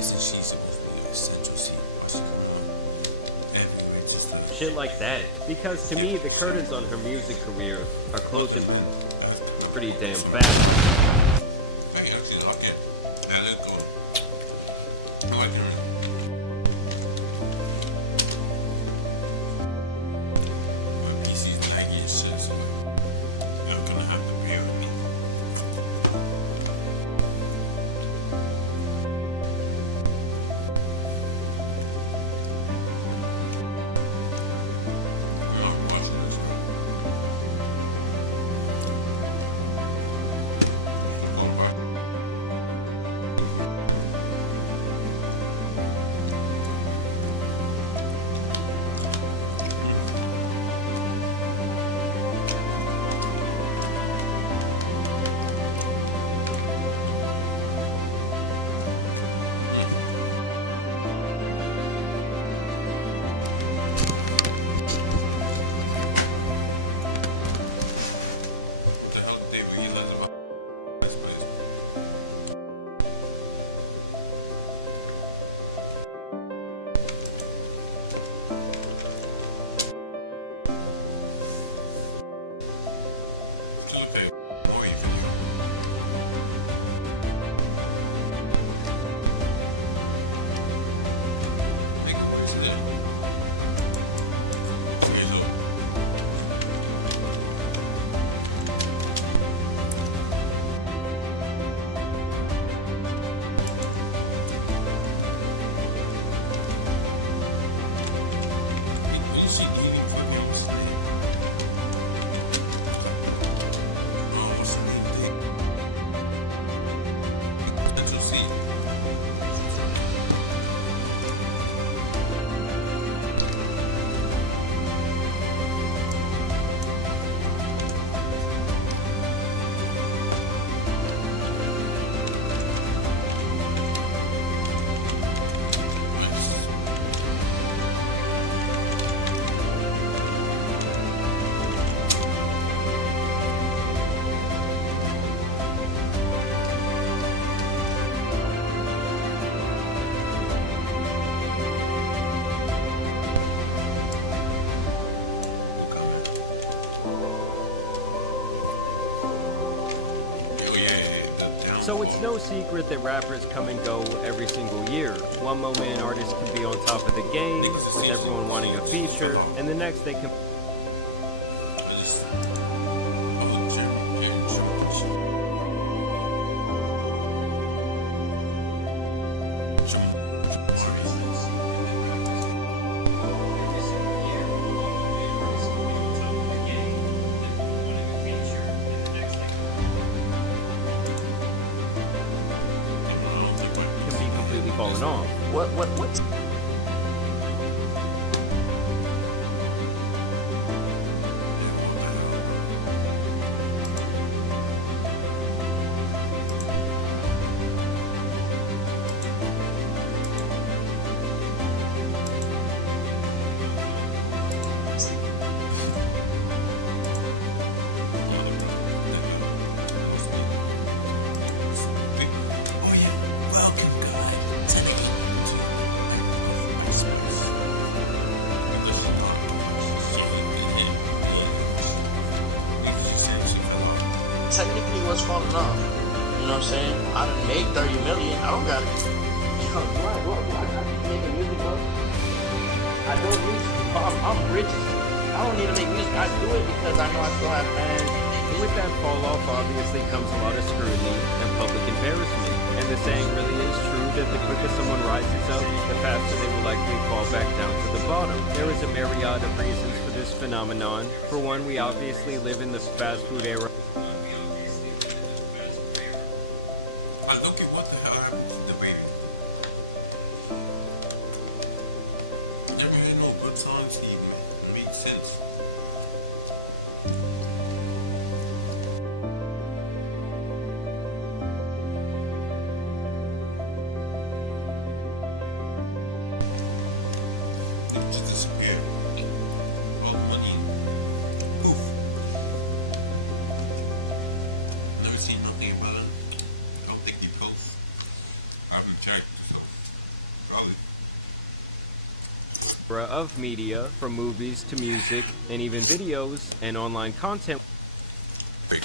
Isn't she supposed to be the essential seed? What's going on? Anyway, just like Shit like that. Because to me, the curtains on her music career are closing pretty damn fast. hey, actually, I get that. Let's go. I like it. My PC's laggy and shit, so I'm gonna have to bear with me. I'm not watching this. Go back. What the hell did David realize about this place? Just okay. More even. Nigga, where's that? Okay, look. When you see Keegan fucking slaying. Oh, what's the name? Essential seed. Nice. Oh yeah, the down. So it's no secret that rappers come and go every single year. One moment artists can be on top of the game, with everyone wanting a feature, and the next they can be completely fallen off. What? Oh yeah, welcome God to the Technically, what's falling off? You know what I'm saying? I done made 30 million. I don't got it. Yo, what? I got to make music, bro. I don't need to. I'm rich. I don't need to make music. I do it because I know I still have fans. And with that fall off obviously comes a lot of scrutiny and public embarrassment. And the saying really is true that the quicker someone rises up, the faster they will likely fall back down to the bottom. There is a myriad of reasons for this phenomenon. For one, we obviously live in the fast food era. Look at what the hell happened to the baby. Never had no good songs to even make sense. It just disappeared. All the money. Poof. Never seen nothing about it. I don't think he posts. I haven't checked, so. Probably. Of media, from movies to music, and even videos and online content. Wait.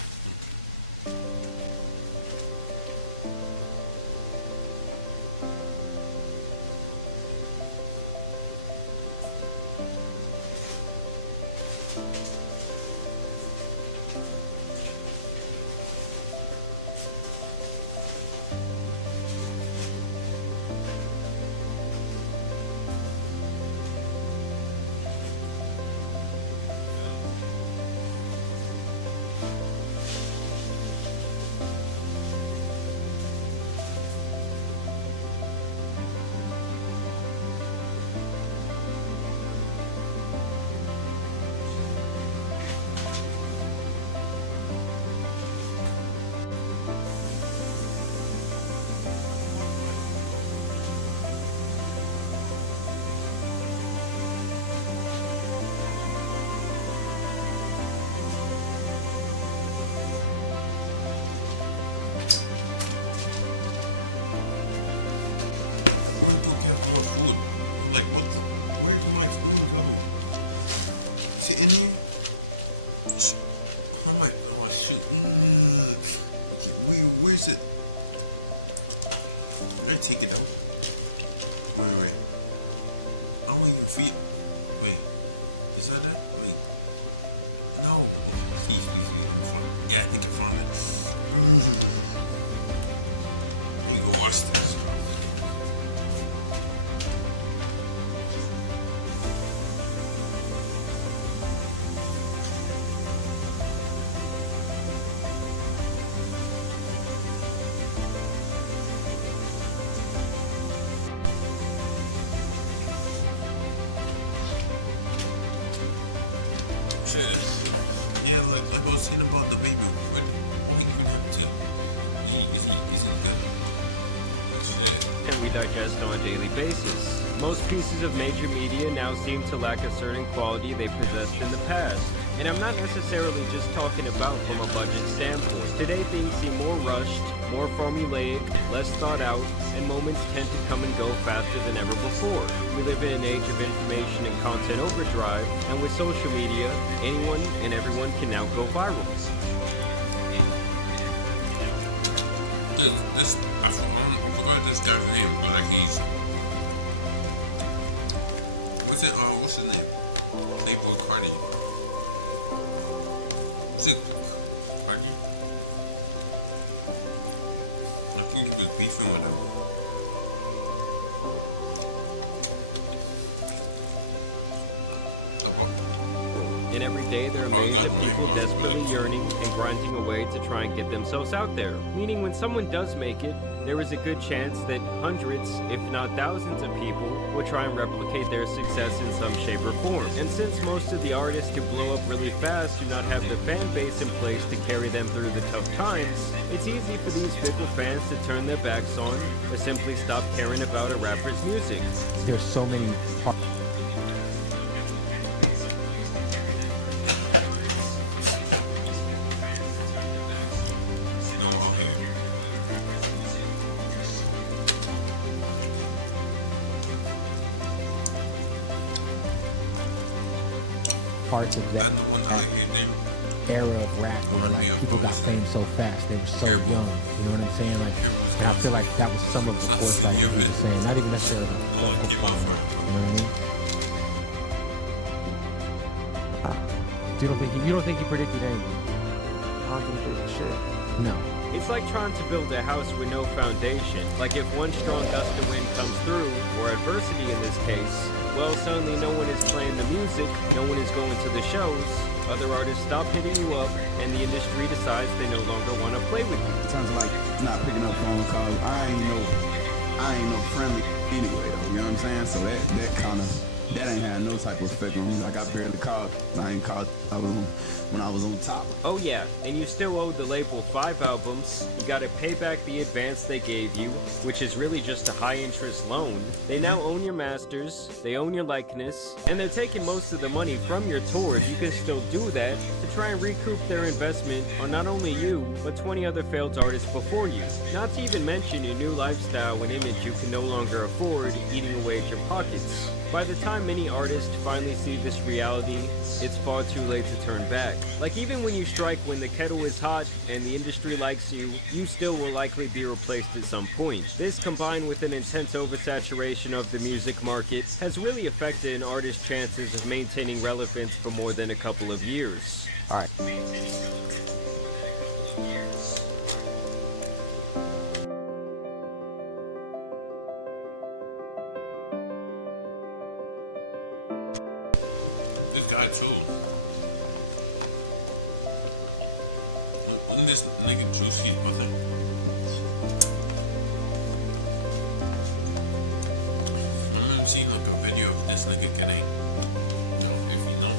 Like, what? Where's my food coming? Is it in here? Oh my, oh shit. Where's it? Did I take it out? Wait. I don't even feel. Wait. Is that that? Wait. No. Yeah, I think I found it. Let me go watch this. Yeah, like I was saying about the baby, but we could have to. And we digest on a daily basis. Most pieces of major media now seem to lack a certain quality they possessed in the past. And I'm not necessarily just talking about from a budget standpoint. Today things seem more rushed, more formulaic, less thought out, and moments tend to come and go faster than ever before. We live in an age of information and content overdrive, and with social media, anyone and everyone can now go viral. I forgot this guy's name, but like he's. What's his name? Playboy Cardi. Was it Cardi? I think he was beefing with him. And every day they're amazed at people desperately yearning and grinding away to try and get themselves out there. Meaning when someone does make it, there is a good chance that hundreds, if not thousands of people will try and replicate their success in some shape or form. And since most of the artists who blow up really fast do not have the fan base in place to carry them through the tough times, it's easy for these fickle fans to turn their backs on or simply stop caring about a rapper's music. There's so many parts of that era of rap where like people got fame so fast, they were so young, you know what I'm saying? Like, and I feel like that was some of the foresight that he was saying, not even necessarily the political climate, you know what I mean? You don't think he predicted anything? I don't think he did shit. No. It's like trying to build a house with no foundation. Like if one strong gust of wind comes through, or adversity in this case, well, suddenly no one is playing the music, no one is going to the shows, other artists stop hitting you up, and the industry decides they no longer want to play with you. In terms of like not picking up phone calls, I ain't no friendly anyway though, you know what I'm saying? So that kind of that ain't had no type of effect on me. Like, I barely called. I ain't called when I was on top. Oh yeah, and you still owe the label 5 albums. You gotta pay back the advance they gave you, which is really just a high-interest loan. They now own your masters, they own your likeness, and they're taking most of the money from your tours. You can still do that to try and recoup their investment on not only you, but 20 other failed artists before you. Not to even mention your new lifestyle and image you can no longer afford eating away at your pockets. By the time many artists finally see this reality, it's far too late to turn back. Like, even when you strike when the kettle is hot and the industry likes you, you still will likely be replaced at some point. This, combined with an intense oversaturation of the music market, has really affected an artist's chances of maintaining relevance for more than a couple of years. Alright. This guy too. Wasn't this nigga Juicy with it? I remember seeing like a video of this nigga getting, you know, if you know,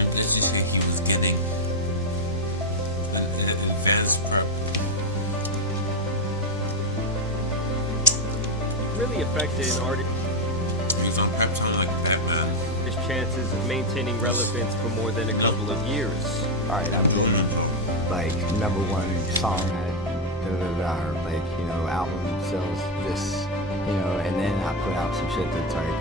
if this shit he was getting an advanced prep. Really affected an artist. He was on prep time like Batman. His chances of maintaining relevance for more than a couple of years. Alright, I've been like #1 song at or like, you know, album sells this, you know, and then I put out some shit that's like,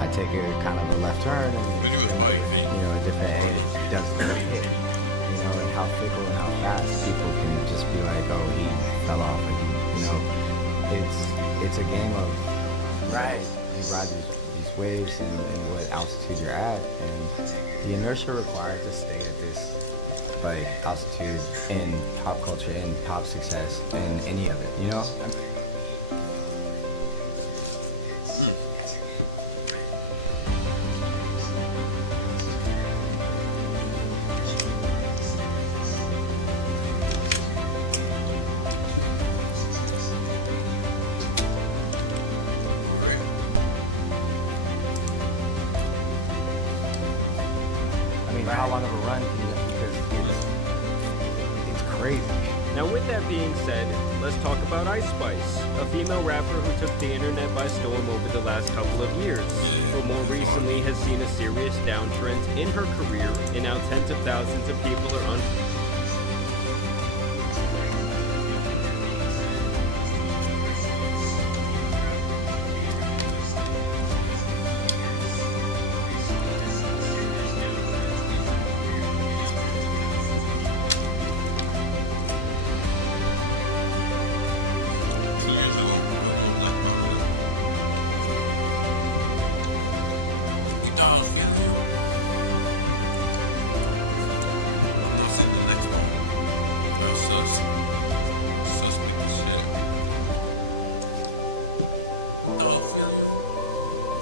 I take a kind of a left turn and, you know, a different edge doesn't hit, you know, and how fickle and how fast people can just be like, oh, he fell off, and he, you know, it's a game of, right, you ride these waves and what altitude you're at, and the inertia required to stay at this like altitude in pop culture, in pop success, in any of it, you know? I mean, how long of a run can you have? Because it's crazy. Now, with that being said, let's talk about Ice Spice, a female rapper who took the internet by storm over the last couple of years, but more recently has seen a serious downtrend in her career, and now tens of thousands of people are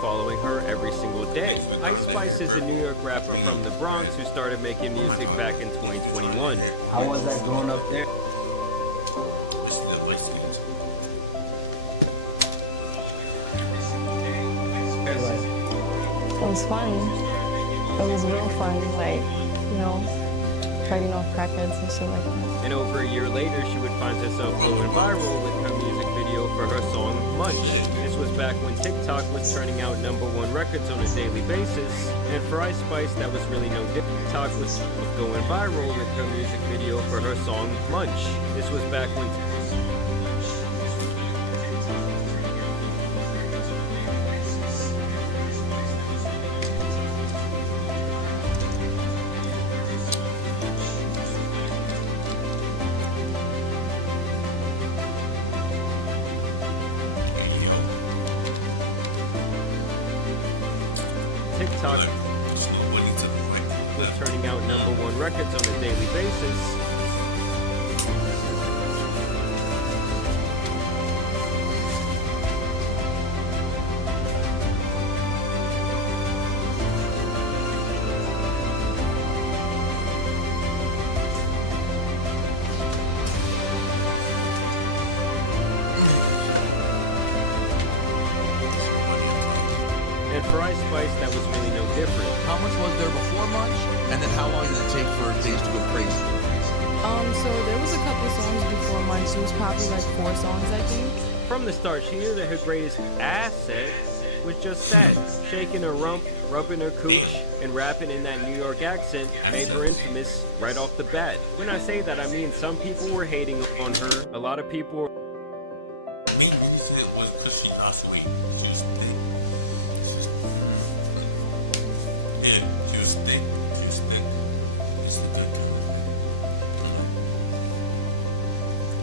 following her every single day. Ice Spice is a New York rapper from the Bronx who started making music back in 2021. How was that growing up there? It was fun. It was real fun, like, you know, fighting off crackheads and shit like that. And over a year later, she would find herself going viral with her music video for her song Munch. This was back when TikTok was turning out #1 records on a daily basis, and for Ice Spice, that was really no different. TikTok was going viral with her music video for her song Munch. This was back when TikTok was turning out #1 records on a daily basis. for Ice Spice, that was really no different. How much was there before Munch? And then how long did it take for Days to Go Crazy? So there was a couple songs before Munch. It was probably like 4 songs, I think. From the start, she knew that her greatest asset was just that. Shaking her rump, rubbing her cooch, and rapping in that New York accent made her infamous right off the bat. When I say that, I mean some people were hating on her. A lot of people were... Me, you said it was because she lost weight. She was thick. Yeah, she was thick. She was thick. It's the good thing.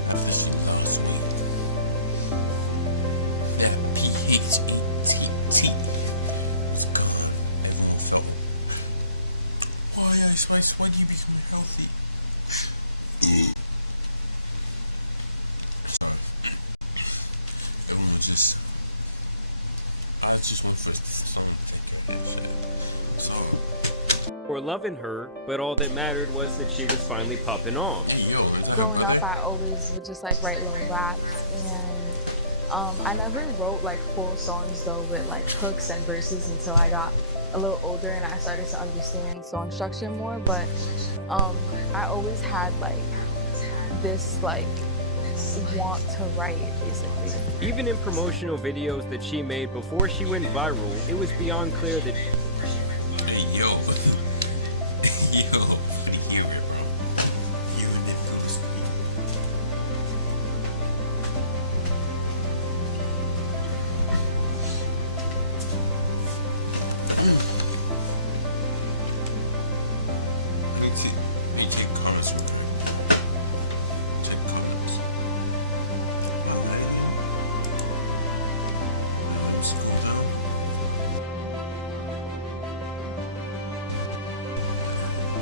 After she lost weight. That PHETT is gone. Everyone felt it. Oh yeah, Spice, why do you become healthy? Everyone's just... I just went for something. So... were loving her, but all that mattered was that she was finally popping off. Hey, yo, Growing up, I always would just like write little raps, and I never wrote like full songs though with like hooks and verses until I got a little older and I started to understand song structure more. But I always had like this like want to write basically. Even in promotional videos that she made before she went viral, it was beyond clear that Hey, yo. Yo, what do you hear, bro? You and the ghost me take comments from her. Check comments. Scroll down.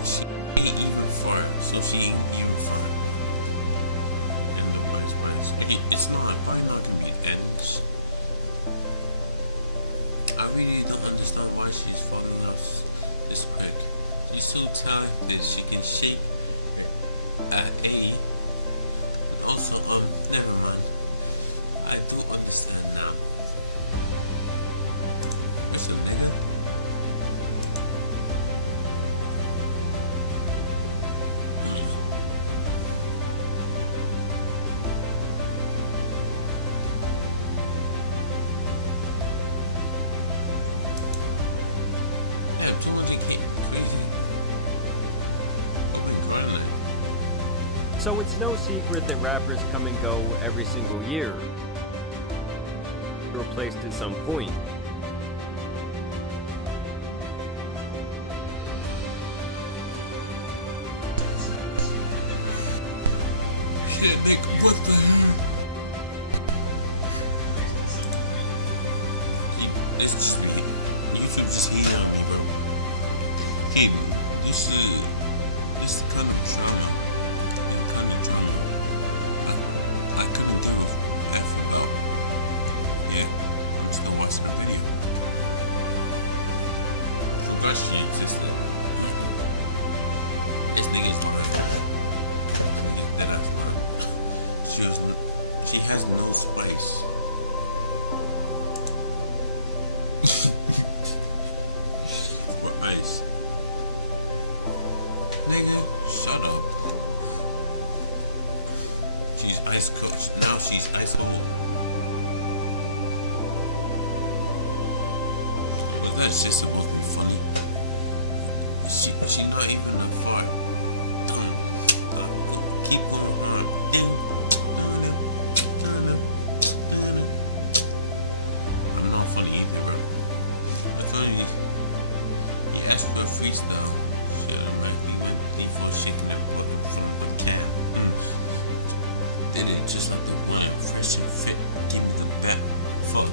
She ain't even far, so she ain't even far. And the worst part, it's not probably not gonna be ends. I really don't understand why she's falling off this quick. She's so talented, she can shape at A. And also, never mind. I do understand now. It's a nigga. So it's no secret that rappers come and go every single year, replaced at some point. This is just me. YouTube just hate on me, bro. Hey, this is the kind of drama. I couldn't give a F about. Yeah, I'm still watching the video. Forgot she existed. This nigga's lying. Then I she has no spice. Or ice. Nigga, shut up. She's ice coach. Now she's ice cold. Was that shit supposed to be funny? She not even that far. Keep going on. I'm not funny either, bro. I told you. He has a good freestyle. You gotta write me good default shit that from the cat. Did it just like the one fresh and fit. Give me the bet. Fuck.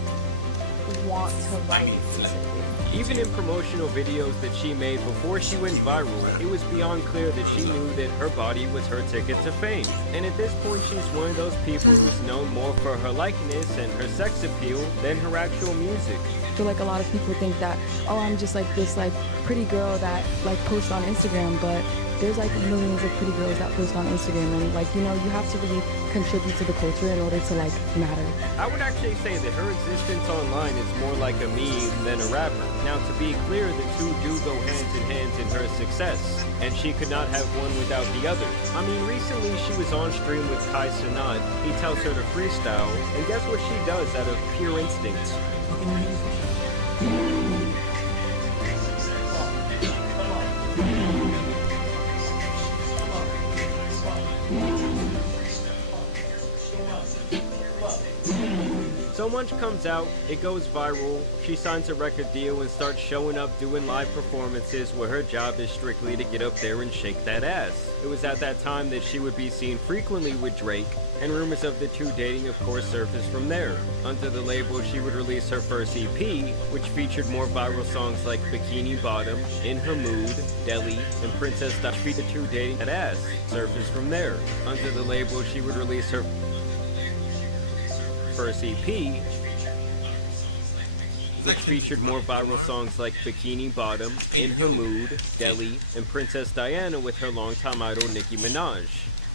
Want to write basically. Even in promotional videos that she made before she went viral, it was beyond clear that she knew that her body was her ticket to fame. And at this point, she's one of those people who's known more for her likeness and her sex appeal than her actual music. I feel like a lot of people think that, oh, I'm just like this like pretty girl that like posts on Instagram, but there's like millions of pretty girls that post on Instagram, and like, you know, you have to really contribute to the culture in order to like matter. I would actually say that her existence online is more like a meme than a rapper. Now, to be clear, the two do go hand in hand in her success, and she could not have one without the other. I mean, recently she was on stream with Kai Cenat. He tells her to freestyle, and guess what she does out of pure instinct? So much comes out, it goes viral, she signs a record deal and starts showing up doing live performances where her job is strictly to get up there and shake that ass. It was at that time that she would be seen frequently with Drake, and rumors of the two dating of course surfaced from there. Under the label, she would release her first EP, which featured more viral songs like Bikini Bottom, In Her Mood, Deli, and Princess Dashi. The two dating that ass surfaced from there. Under the label, she would release her first EP, which featured more viral songs like Bikini Bottom, In Her Mood, Deli, and Princess Diana with her longtime idol Nicki Minaj.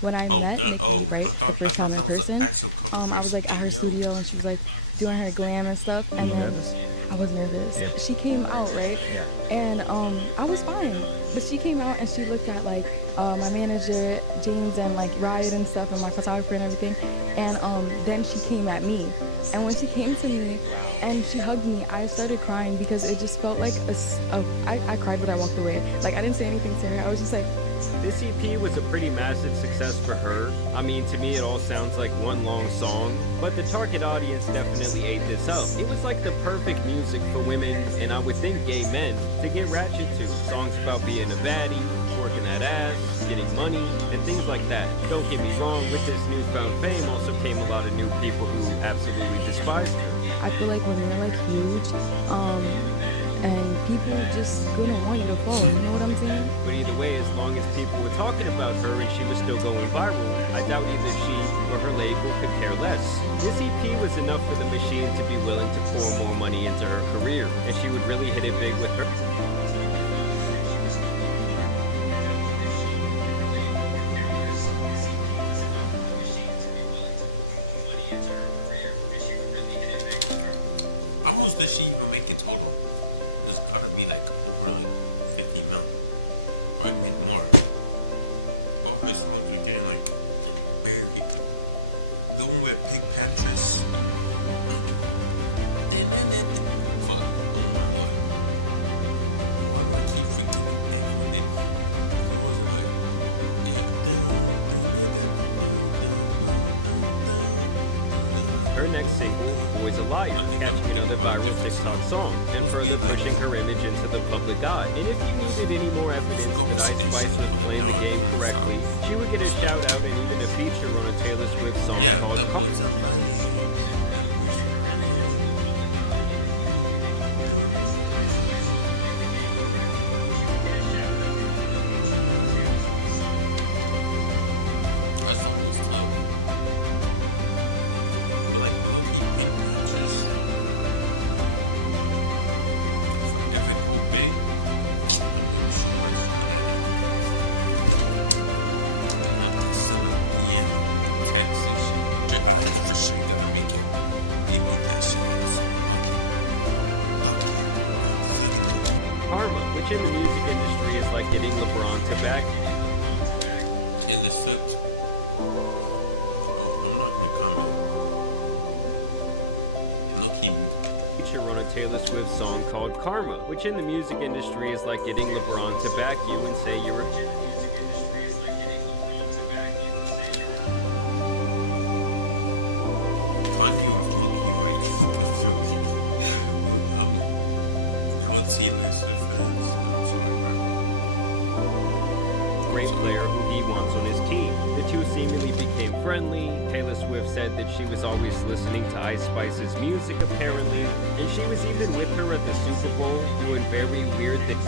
When I met Nicki, right, the first time in person, I was like at her studio and she was like doing her glam and stuff, and then I was nervous. Yeah. She came out, right? Yeah. And I was fine, but she came out and she looked at like my manager James and like Riot and stuff and my photographer and everything, and then she came at me. And when she came to me and she hugged me, I started crying because it just felt like I cried when I walked away. Like I didn't say anything to her. I was just like. This EP was a pretty massive success for her. I mean, to me it all sounds like one long song, but the target audience definitely ate this up. It was like the perfect music for women, and I would think gay men, to get ratchet to. Songs about being a baddie, working that ass, getting money, and things like that. Don't get me wrong, with this newfound fame also came a lot of new people who absolutely despised her. I feel like when you're like huge, and people just gonna want you to fall, you know what I'm saying? But either way, as long as people were talking about her and she was still going viral, I doubt either she or her label could care less. This EP was enough for the machine to be willing to pour more money into her career, and she would really hit it big with her. How much does she even make it total? It's gotta be like really 50 mil. Or maybe more. Both high schools are getting like very the one with Pink Panthers. Fuck. Oh my god. Why do I keep thinking of that when it was like Her next single, Boy's a Liar, catching another viral TikTok song, and further pushing her image into the public eye. And if you needed any more evidence that Ice Spice was playing the game correctly, she would get a shout out and even a feature on a Taylor Swift song called Karma, which in the music industry is like getting LeBron to back in the Swift. feature on a Taylor Swift song called Karma, which in the music industry is like getting LeBron to back you and say you're a great player who he wants on his team. The two seemingly became friendly. Taylor Swift said that she was always listening to Ice Spice's music, apparently, and she was even with her at the Super Bowl doing very weird things.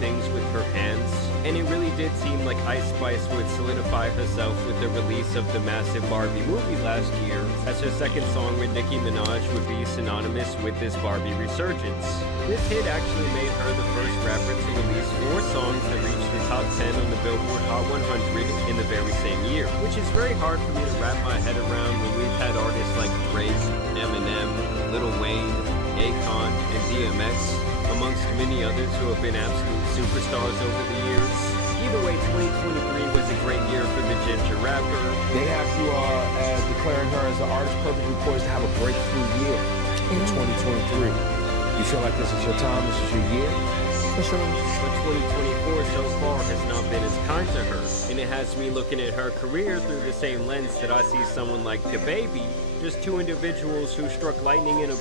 Things with her hands, and it really did seem like Ice Spice would solidify herself with the release of the massive Barbie movie last year, as her second song with Nicki Minaj would be synonymous with this Barbie resurgence. This hit actually made her the first rapper to release 4 songs that reached the top 10 on the Billboard Hot 100 in the very same year, which is very hard for me to wrap my head around when we've had artists like Drake, Eminem, Lil Wayne, Akon, and DMX, amongst many others who have been absolute superstars over the years. Either way, 2023 was a great year for the ginger rapper. They have you as declaring her as an artist perfectly poised to have a breakthrough year in 2023. You feel like this is your time, this is your year? For sure. But 2024 so far has not been as kind to her, and it has me looking at her career through the same lens that I see someone like DaBaby, just 2 individuals who struck lightning in a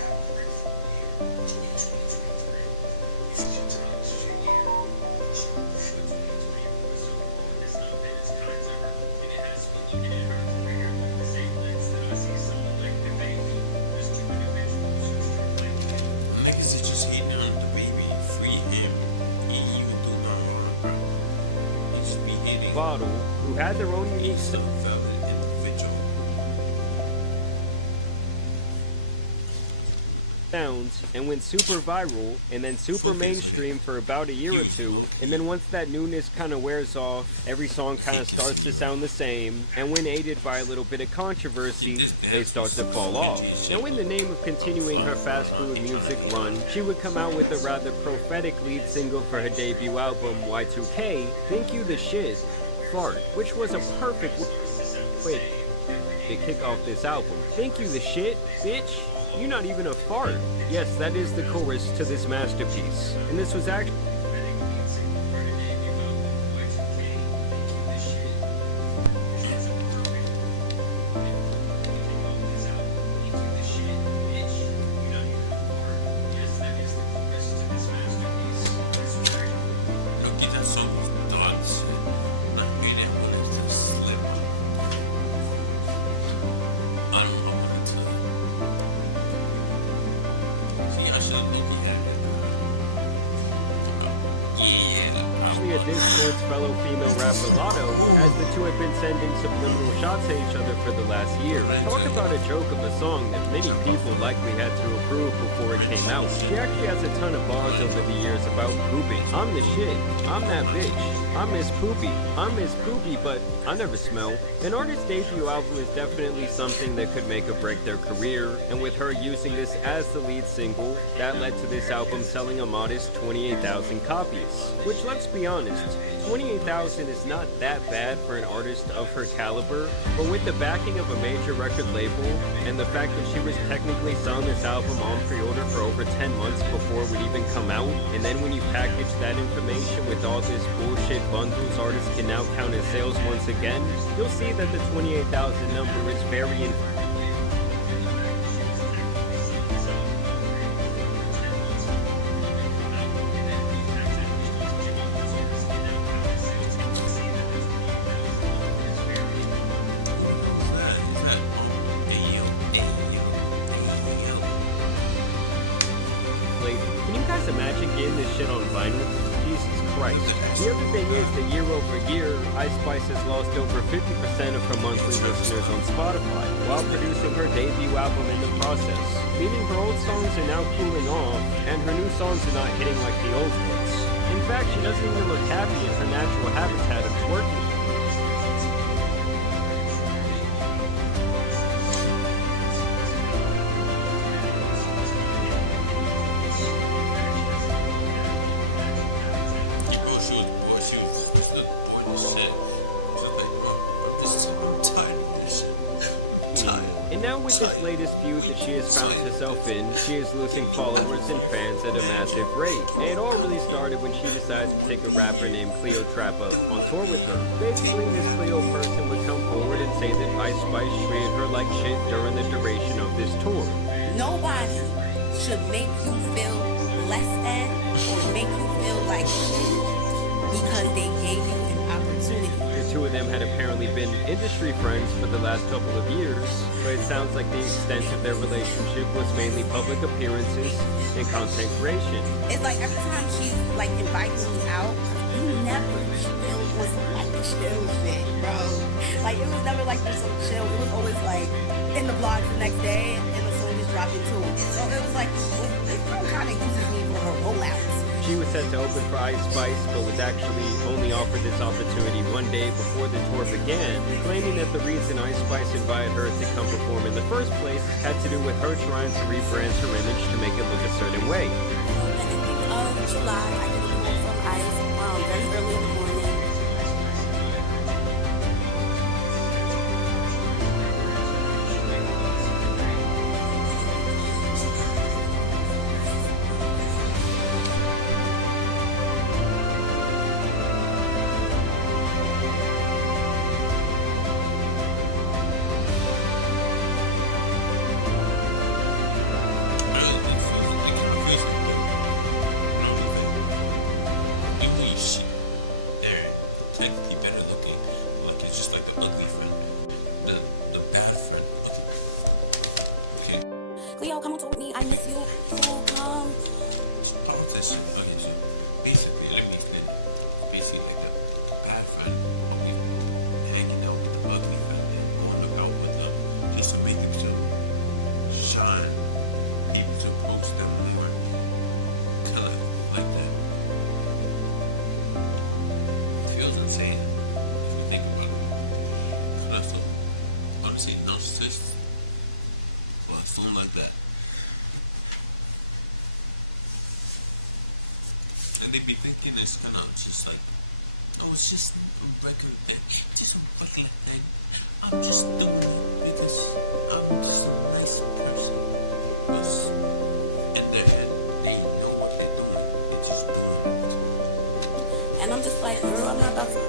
Niggas is just hating on the baby, free him, and you do not harm, bro. You just be hating bottle who had their own unique self-valid individual. sounds and went super viral and then super mainstream for about a year or 2, and then once that newness kind of wears off, every song kind of starts to sound the same, and when aided by a little bit of controversy, they start to fall off. Now in the name of continuing her fast food music run, she would come out with a rather prophetic lead single for her debut album Y2K, Think You the Shit, Fart, which was a perfect way to kick off this album. Think you the shit, bitch? You're not even a fart. Yes, that is the chorus to this masterpiece. And this was actually Look at that song with thoughts. Not hear that one, it's just slip. I don't know what to tell you. See, I should have known he had it. a diss towards fellow female rapper Lotto, as the two had been sending subliminal shots at each other for the last year. Talk about a joke of a song that many people likely had to approve before it came out. She actually has a ton of bars over the years about pooping. I'm the shit. I'm that bitch. I'm Miss Poopy. I'm Miss Poopy, but I never smell. An artist's debut album is definitely something that could make or break their career, and with her using this as the lead single, that led to this album selling a modest 28,000 copies. Which, let's be honest, 28,000 is not that bad for an artist of her caliber, but with the backing of a major record label, and the fact that she was technically selling this album on pre-order for over 10 months before it would even come out, and then when you package that information with all this bullshit bundles artists can now count as sales once again, you'll see that the 28,000 number is very imagine getting this shit on vinyl? Jesus Christ. The other thing is that year over year, Ice Spice has lost over 50% of her monthly listeners on Spotify, while producing her debut album in the process. Meaning her old songs are now cooling off, and her new songs are not hitting like the old ones. In fact, she doesn't even look happy in her natural habitat of twerking. And now with this latest feud that she has found herself in, she is losing followers and fans at a massive rate. And it all really started when she decided to take a rapper named Cleo Trappa on tour with her. Basically, this Cleo person would come forward and say that Ice Spice treated her like shit during the duration of this tour. Nobody should make you feel less than or make you feel like shit because they gave you an opportunity. The two of them had apparently been industry friends for the last couple of years, but it sounds like the extent of their relationship was mainly public appearances and content creation. It's like every time she's like inviting me out, you never chilled on some like chill shit, bro. Like it was never like there's some chill. It was always like in the vlogs the next day and the song is dropping too. So it was like this girl kind of uses me for her rollouts. She was set to open for Ice Spice, but was actually only offered this opportunity one day before the tour began, claiming that the reason Ice Spice invited her to come perform in the first place had to do with her trying to rebrand her image to make it look a certain way. July, I get a call from Ice very early in the morning. Cleo, come on, talk with me. I miss you. Come. All this shit. Okay, so basically, let me explain. Basically, like the bad friend, okay, hanging out with the ugly friend, and going to look out with them just to make them to shine, even to post them when they were kind of like that. Feels insane if you think about it. So that's a, honestly, narcissist. Or something like that. And they be thinking it's gonna just like, oh, it's just a regular thing, just a regular thing. I'm just doing it because I'm just a nice person. Because in their head, they know what they're doing. They're just doing it. And I'm just like, girl, I'm not about to.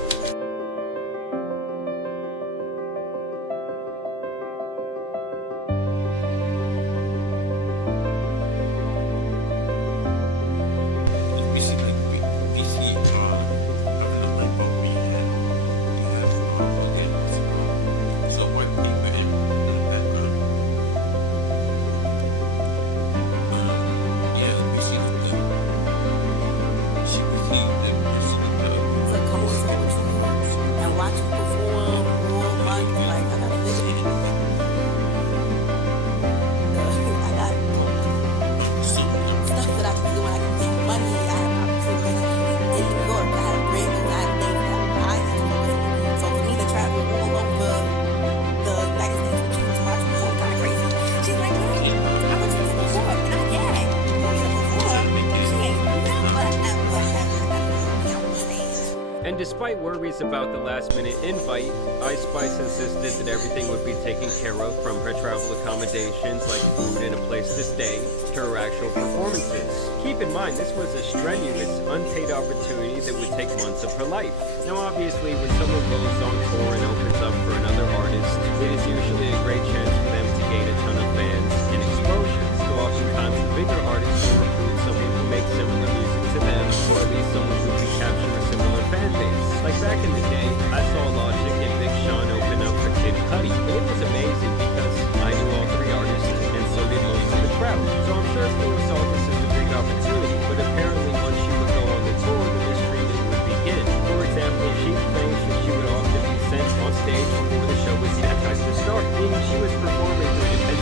And despite worries about the last-minute invite, Ice Spice insisted that everything would be taken care of, from her travel accommodations like food and a place to stay to her actual performances. Keep in mind, this was a strenuous, unpaid opportunity that would take months of her life. Now obviously, when someone goes on tour and opens up for another artist, it is usually a great chance for them to gain a ton of fans and exposure. So oftentimes the bigger artists will recruit someone who makes similar music to them, or at least someone who can capture a similar fan base. Like back in the day, I saw Logic and Big Sean open up for Kid Cudi. It was amazing because I knew all three artists, and so did most of the crowd. So I'm sure Flo saw this as a big opportunity, but apparently once she would go on the tour, the mistreatment would begin. For example, she claims that she would often be sent on stage before the show was even time to start, meaning she was performing to an event.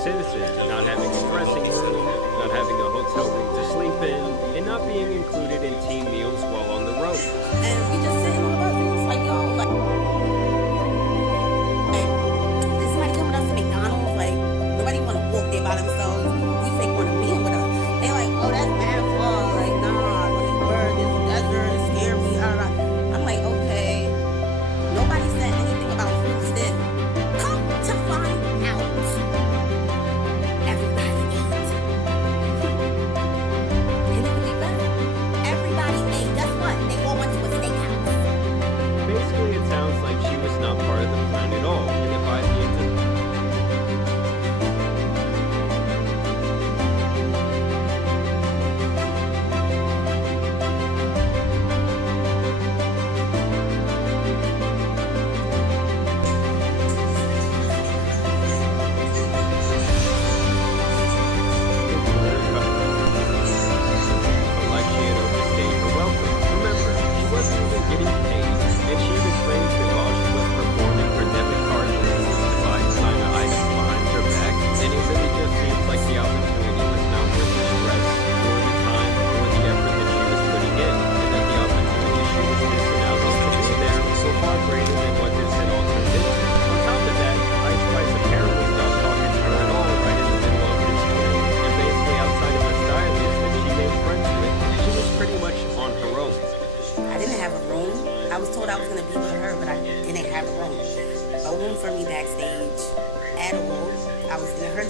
Citizen, not having a dressing room, not having a hotel room to sleep in, and not being included in team meals while on the road. And we just sitting on the bus and it's like, yo, like did somebody come with us to McDonald's? Like, nobody want to walk there by themselves. We say want to be with us. They like, oh, that's bad far. Like, nah, like, bird, this desert is scary. I'm like,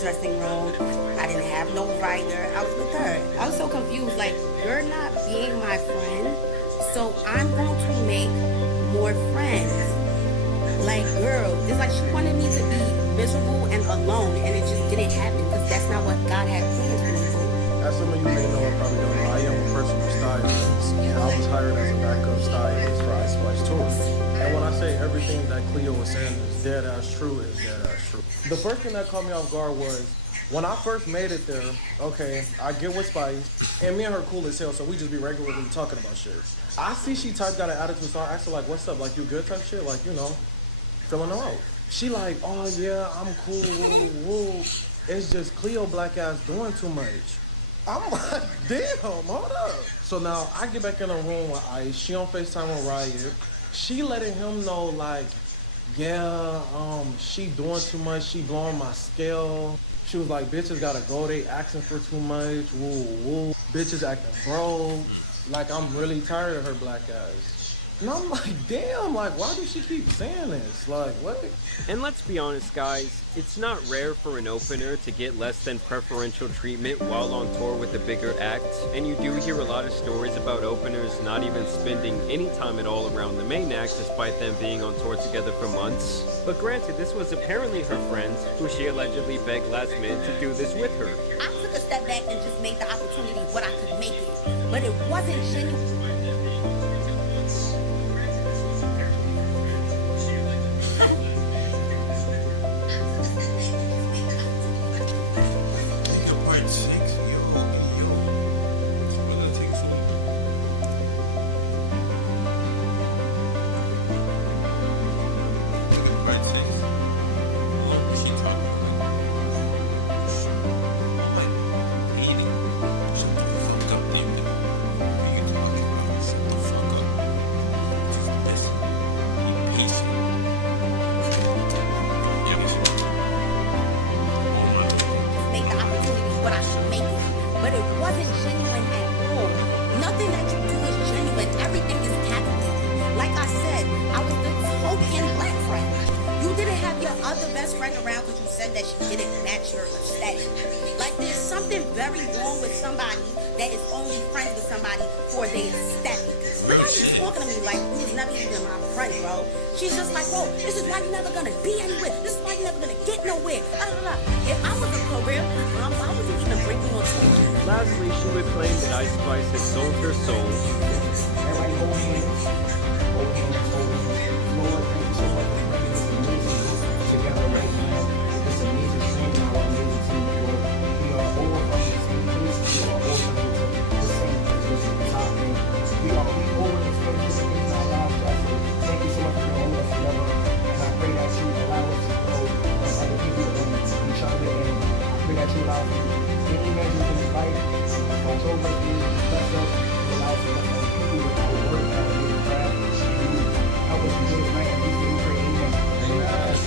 dressing room. I didn't have no writer. I was with her. I was so confused. Like, you're not being my friend, so I'm going to make more friends. Like, girl, it's like she wanted me to be miserable and alone, and it just didn't happen because that's not what God had planned for me. As some of you may know or probably don't know, I am a personal stylist, and I was hired as a backup stylist for Ice Spice Tours. And when I say everything that Cleo was saying is dead ass true, is dead ass true. The first thing that caught me off guard was when I first made it there. Okay, I get with Spice, and me and her cool as hell, so we just be regularly talking about shit. I see she typed out an attitude, so I asked her like, "What's up? Like, you good?" type shit, like, you know, filling her out. She like, "Oh yeah, I'm cool. Woo, woo. It's just Cleo black ass doing too much." I'm like, damn, hold up. So now I get back in the room with Ice. She on FaceTime with Riot. She letting him know, like, yeah, she doing too much. She blowing my scale. She was like, bitches gotta go. They asking for too much. Woo, woo. Bitches acting broke. Like, I'm really tired of her black ass. And I'm like, damn, like, why do she keep saying this? Like, what? And let's be honest, guys, it's not rare for an opener to get less than preferential treatment while on tour with a bigger act, and you do hear a lot of stories about openers not even spending any time at all around the main act despite them being on tour together for months. But granted, this was apparently her friend, who she allegedly begged last minute to do this with her. I took a step back and just made the opportunity what I could make it, but it wasn't genuine. Lastly, she would claim that Ice Spice had sold her soul. Everybody hold hands. Hold hands, hold hands. Lord, thank you so much for bringing this amazing group together right now. This amazing stream now, our amazing team, Lord. We are all from the same place. We are all from the same place, which is the top man. We over experience different things in our lives, God. So thank you so much for holding us together. And I pray that you allow us to grow other people and each other. And I pray that you allow us to any measures in his life, watch over us, bless us, allow us to bless other people with our work, our daily craft, and help us enjoy this night, and we pray, amen. Amen.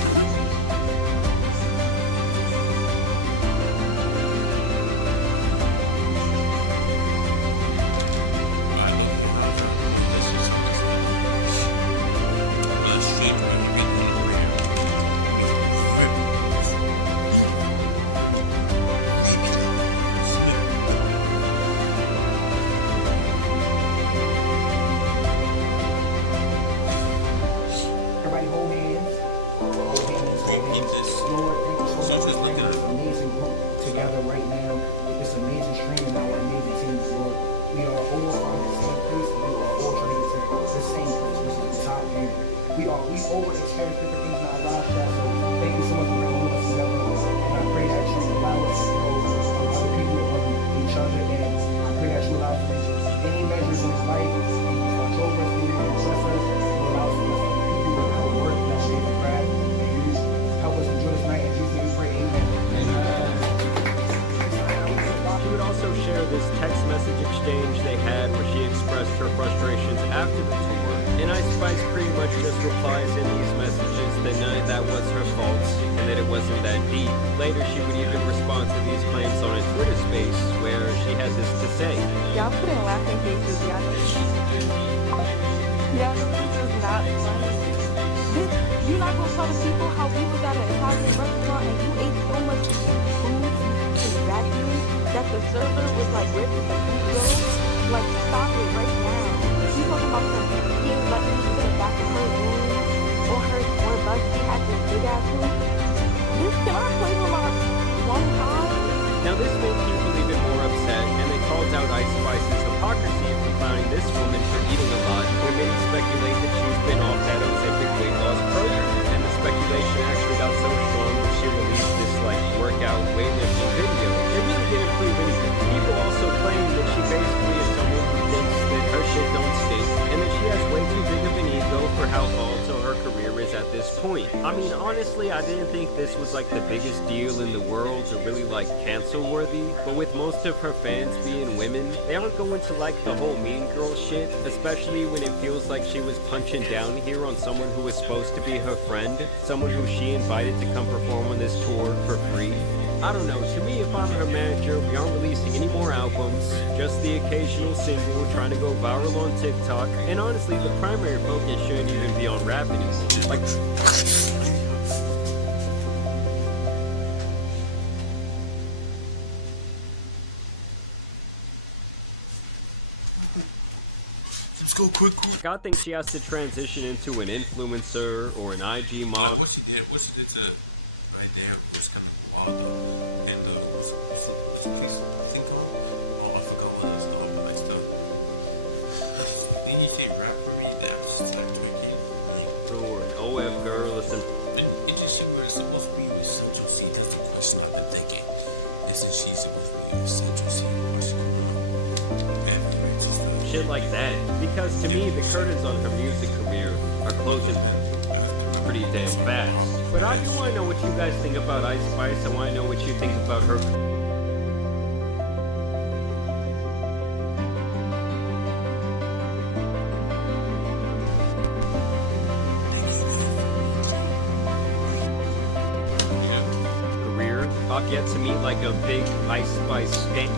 This text message exchange they had where she expressed her frustrations after the tour, and Ice Spice pretty much just replies in these messages that none of that was her fault and that it wasn't that deep. Later she would even respond to these claims on a Twitter space where she had this to say. Y'all putting laughing faces, y'all know this is not funny. Bitch, you not gonna tell the people how we was at an Italian restaurant and you ate so much food exactly that the server was like ripping the food roll? Like, stop it right now. You talking about some here, let me to the back of her room or Bugsy had this big ass room. This can I play for my one time? Now this made people even more upset, and they called out Ice Spice's hypocrisy for clowning this woman for eating a lot, when many speculate that she's been off that Ozempic weight loss program. And the speculation actually got so strong when she released this workout weightlifting video. It really didn't prove anything. People also claim that she basically is someone who thinks that her shit don't stink, and that she has way too big of an ego for how volatile her career is at this point. I mean, honestly, I didn't think this was the biggest deal in the world or really cancel worthy, but with most of her fans being women, they aren't going to like the whole Mean Girl shit, especially when it feels like she was punching down here on someone who was supposed to be her friend, someone who she invited to come perform on this tour for free. I don't know, to me, if I'm her manager, we aren't releasing any more albums, just the occasional single trying to go viral on TikTok, and honestly, the primary focus shouldn't even be on rap anymore. Let's go quick. I think she has to transition into an influencer or an IG model. What she did to right there was kind of wild. And what's the case? I forgot what it was called, but next time. Didn't you say rap for me? That was just tweaking. Or an OF girl or some. It just she was supposed to be with Central C. That's the question I've been thinking. Isn't she supposed to be with Central C? Shit like that. Because to me, the curtains on her music career are closing pretty damn fast. But I do want to know what you guys think about Ice Spice. I want to know what you think about her. Career. I've yet to meet a big Ice Spice stan.